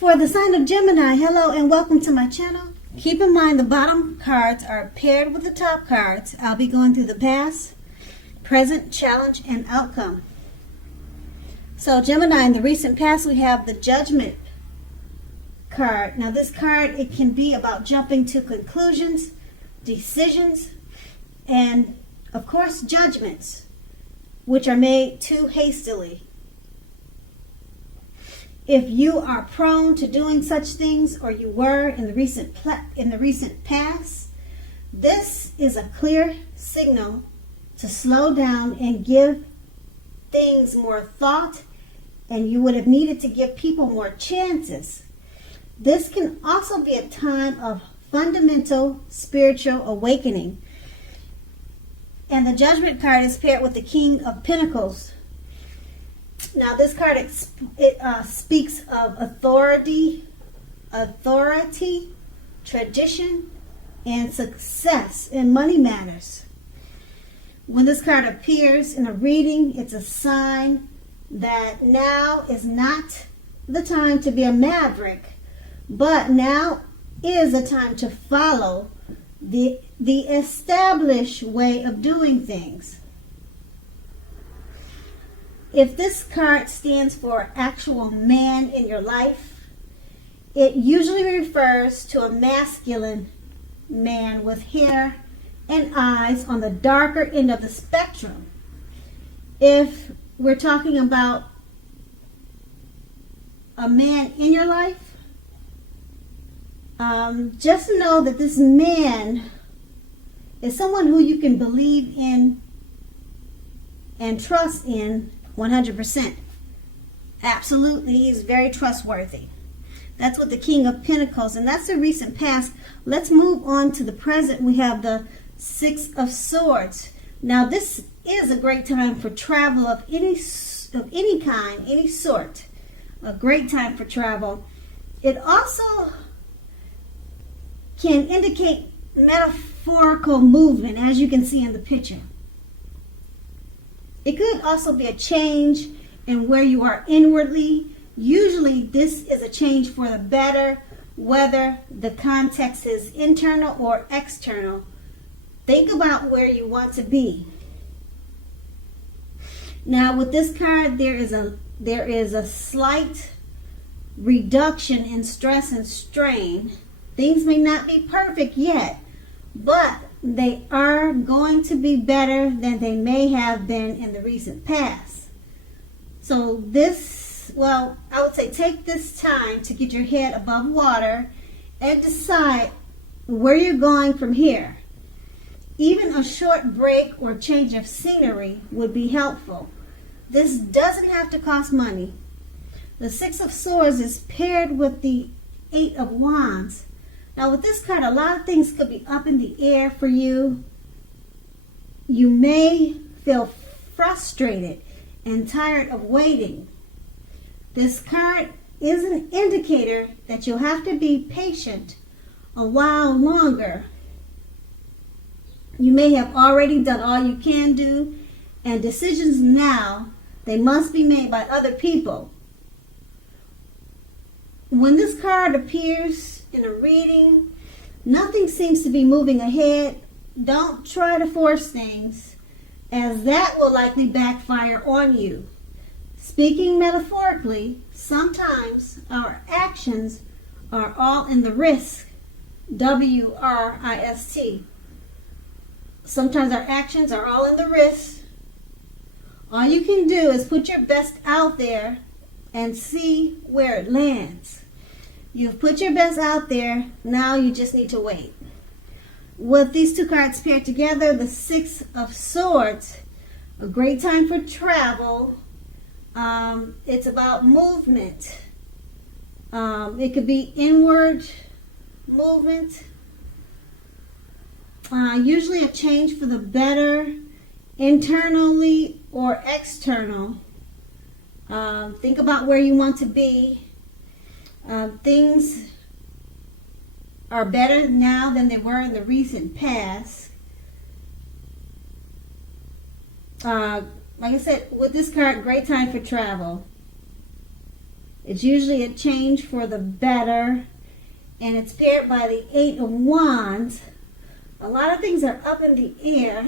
For the sign of Gemini, hello and welcome to my channel. Keep in mind the bottom cards are paired with the top cards. I'll be going through the past, present, challenge, and outcome. So Gemini, in the recent past, we have the Judgment card. Now this card, it can be about jumping to conclusions, decisions, and of course judgments, which are made too hastily. If you are prone to doing such things, or you were in the recent past, this is a clear signal to slow down and give things more thought, and you would have needed to give people more chances. This can also be a time of fundamental spiritual awakening. And the Judgment card is paired with the King of Pentacles. Now this card, it speaks of authority, tradition, and success in money matters. When this card appears in a reading, it's a sign that now is not the time to be a maverick, but now is a time to follow the established way of doing things. If this card stands for actual man in your life, it usually refers to a masculine man with hair and eyes on the darker end of the spectrum. If we're talking about a man in your life, just know that this man is someone who you can believe in and trust in 100%. Absolutely, he's very trustworthy. That's with the King of Pentacles, and that's the recent past. Let's move on to the present. We have the Six of Swords. Now, this is a great time for travel of any kind, any sort. A great time for travel. It also can indicate metaphorical movement, as you can see in the picture. It could also be a change in where you are inwardly. Usually this is a change for the better, whether the context is internal or external. Think about where you want to be. Now with this card, there is a slight reduction in stress and strain. Things may not be perfect yet, but they are going to be better than they may have been in the recent past. So this, well, I would say take this time to get your head above water and decide where you're going from here. Even a short break or change of scenery would be helpful. This doesn't have to cost money. The Six of Swords is paired with the Eight of Wands. Now with this card, a lot of things could be up in the air for you. You may feel frustrated and tired of waiting. This card is an indicator that you'll have to be patient a while longer. You may have already done all you can do, and decisions now, they must be made by other people. When this card appears in a reading, nothing seems to be moving ahead. Don't try to force things, as that will likely backfire on you. Speaking metaphorically, sometimes our actions are all in the risk. W-R-I-S-T. Sometimes our actions are all in the risk. All you can do is put your best out there and see where it lands. You've put your best out there, now you just need to wait. With these two cards paired together, the Six of Swords, a great time for travel. It's about movement. It could be inward movement. Usually a change for the better, internally or external. Think about where you want to be. Things are better now than they were in the recent past. Like I said, with this card, great time for travel. It's usually a change for the better, and it's paired by the 8 of Wands. A lot of things are up in the air.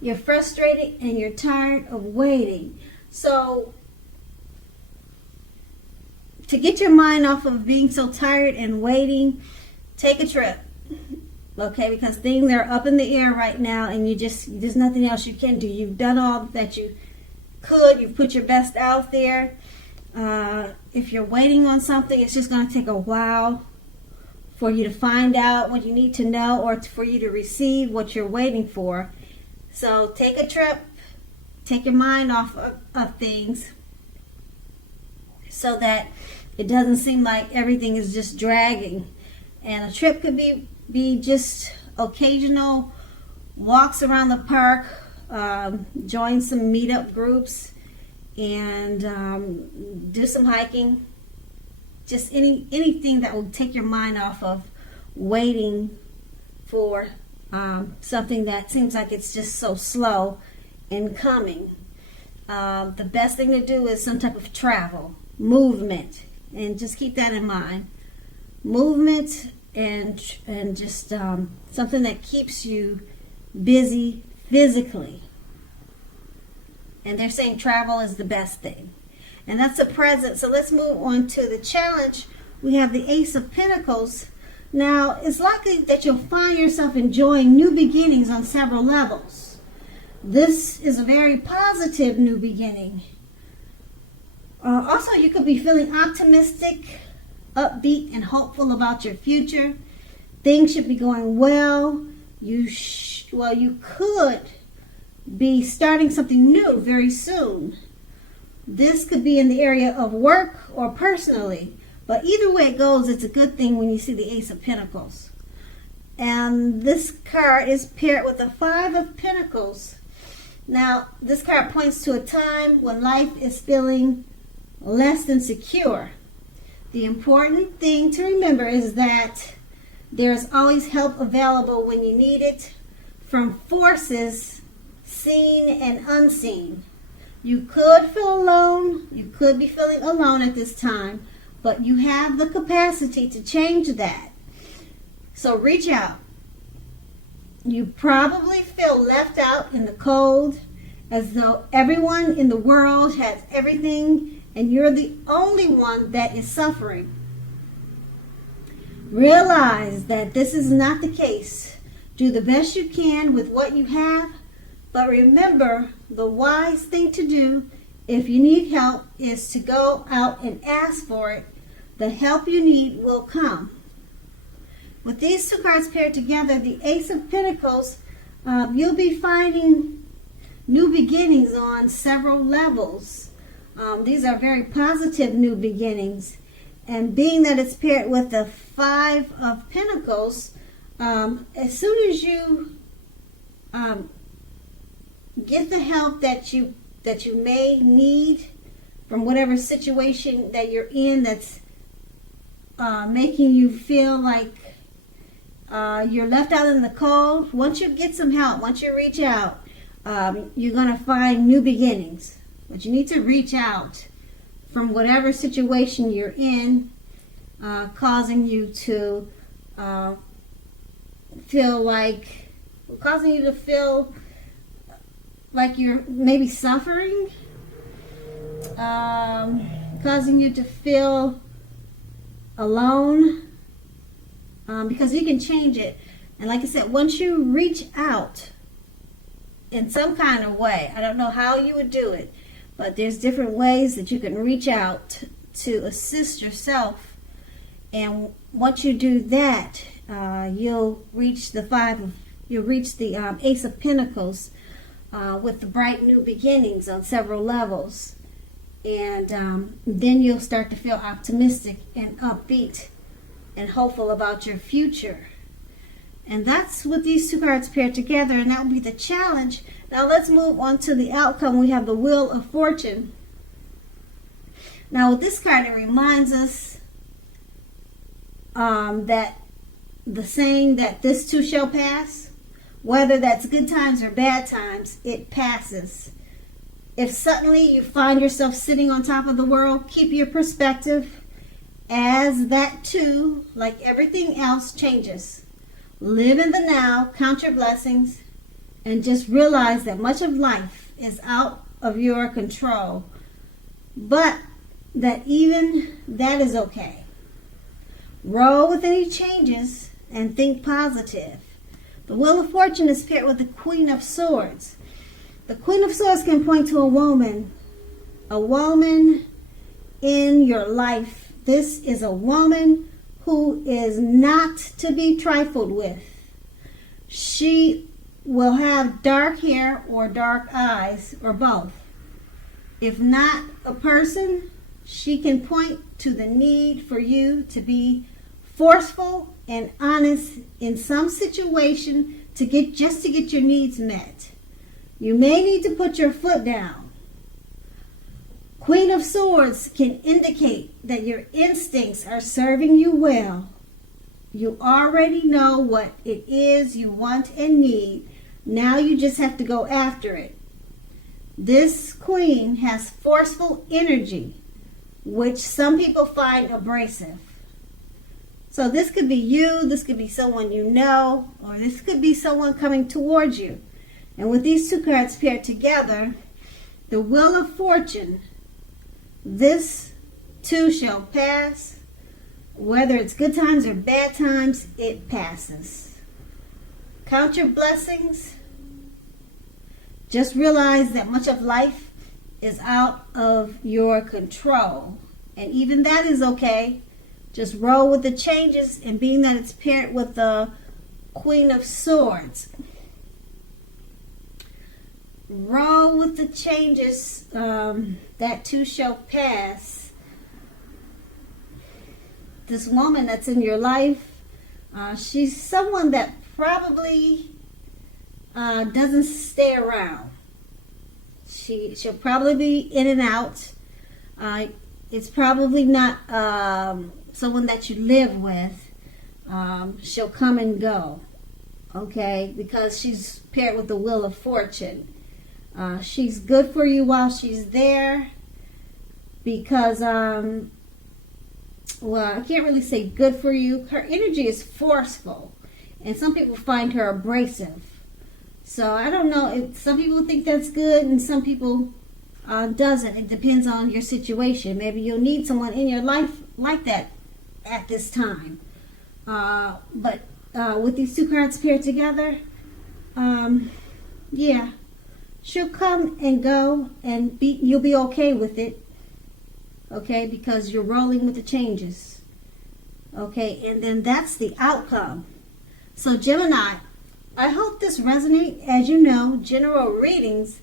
You're frustrated and you're tired of waiting. So, to get your mind off of being so tired and waiting, take a trip. Okay, because things are up in the air right now, and there's nothing else you can do. You've done all that you could. You've put your best out there. If you're waiting on something, it's just going to take a while for you to find out what you need to know, or for you to receive what you're waiting for. So take a trip. Take your mind off of things, so that it doesn't seem like everything is just dragging. And a trip could be just occasional walks around the park, join some meetup groups, and do some hiking. Just anything that will take your mind off of waiting for something that seems like it's just so slow in coming. The best thing to do is some type of travel, movement, and just keep that in mind. Movement and just something that keeps you busy physically. And they're saying travel is the best thing. And that's the present. So let's move on to the challenge. We have the Ace of Pentacles. Now, it's likely that you'll find yourself enjoying new beginnings on several levels. This is a very positive new beginning. Also, you could be feeling optimistic, upbeat, and hopeful about your future. Things should be going well. You could be starting something new very soon. This could be in the area of work or personally. But either way it goes, it's a good thing when you see the Ace of Pentacles. And this card is paired with the 5 of Pentacles. Now, this card points to a time when life is feeling less than secure. The important thing to remember is that there's always help available when you need it, from forces seen and unseen. You could feel alone. You could be feeling alone at this time, but you have the capacity to change that. So reach out. You probably feel left out in the cold, as though everyone in the world has everything and you're the only one that is suffering. Realize that this is not the case. Do the best you can with what you have, but remember, the wise thing to do if you need help is to go out and ask for it. The help you need will come. With these two cards paired together, the Ace of Pentacles, you'll be finding new beginnings on several levels. These are very positive new beginnings. And being that it's paired with the 5 of Pentacles, as soon as you get the help that you may need from whatever situation that you're in that's making you feel like you're left out in the cold, once you get some help, once you reach out, you're going to find new beginnings. But you need to reach out from whatever situation you're in, causing you to feel like you're maybe suffering, causing you to feel alone, because you can change it. And like I said, once you reach out in some kind of way, I don't know how you would do it, but there's different ways that you can reach out to assist yourself. And once you do that, you'll reach the Ace of Pentacles with the bright new beginnings on several levels. And then you'll start to feel optimistic and upbeat and hopeful about your future. And that's what these two cards paired together, and that will be the challenge. Now let's move on to the outcome. We have the Wheel of Fortune. Now with this card, it reminds us that the saying that this too shall pass, whether that's good times or bad times, it passes. If suddenly you find yourself sitting on top of the world, keep your perspective, as that too, like everything else, changes. Live in the now, count your blessings, and just realize that much of life is out of your control, but that even that is okay. Roll with any changes and think positive. The Wheel of Fortune is paired with the Queen of Swords. The Queen of Swords can point to a woman in your life. This is a woman who is not to be trifled with. She will have dark hair or dark eyes or both. If not a person, she can point to the need for you to be forceful and honest in some situation to get your needs met. You may need to put your foot down. Queen of Swords can indicate that your instincts are serving you well. You already know what it is you want and need. Now you just have to go after it. This queen has forceful energy, which some people find abrasive. So this could be you, this could be someone you know, or this could be someone coming towards you. And with these two cards paired together, the Wheel of Fortune, this too shall pass. Whether it's good times or bad times, it passes. Count your blessings. Just realize that much of life is out of your control. And even that is okay. Just roll with the changes, and being that it's paired with the Queen of Swords, roll with the changes. That too shall pass. This woman that's in your life, she's someone that probably doesn't stay around. She'll probably be in and out. It's probably not someone that you live with. She'll come and go, okay, because she's paired with the Wheel of Fortune. She's good for you while she's there because, well, I can't really say good for you. Her energy is forceful, and some people find her abrasive. So I don't know. Some people think that's good, and some people doesn't. It depends on your situation. Maybe you'll need someone in your life like that at this time. But with these two cards paired together, yeah, she'll come and go, and you'll be okay with it. Okay, because you're rolling with the changes. Okay, and then that's the outcome. So Gemini, I hope this resonates. As you know, general readings,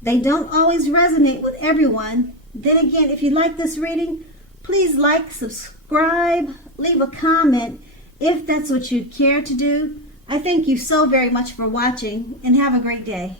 they don't always resonate with everyone. Then again, if you like this reading, please like, subscribe, leave a comment if that's what you care to do. I thank you so very much for watching, and have a great day.